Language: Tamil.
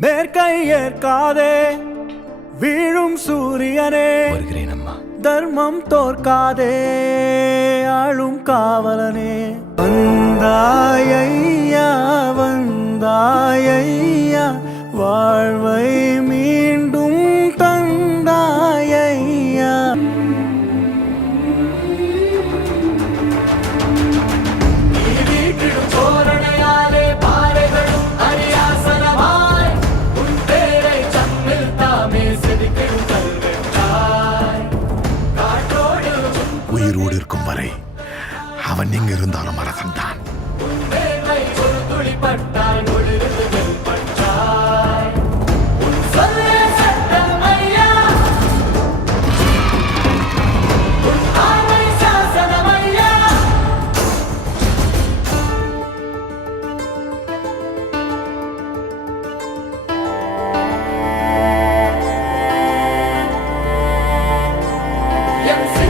மேற்கை ஏற்காதே வீழும் சூரியனே வருகிறேன் அம்மா. தர்மம் தோற்காதே ஆளும் காவலனே. வந்தாயையா வந்தாயையா வாழ்வை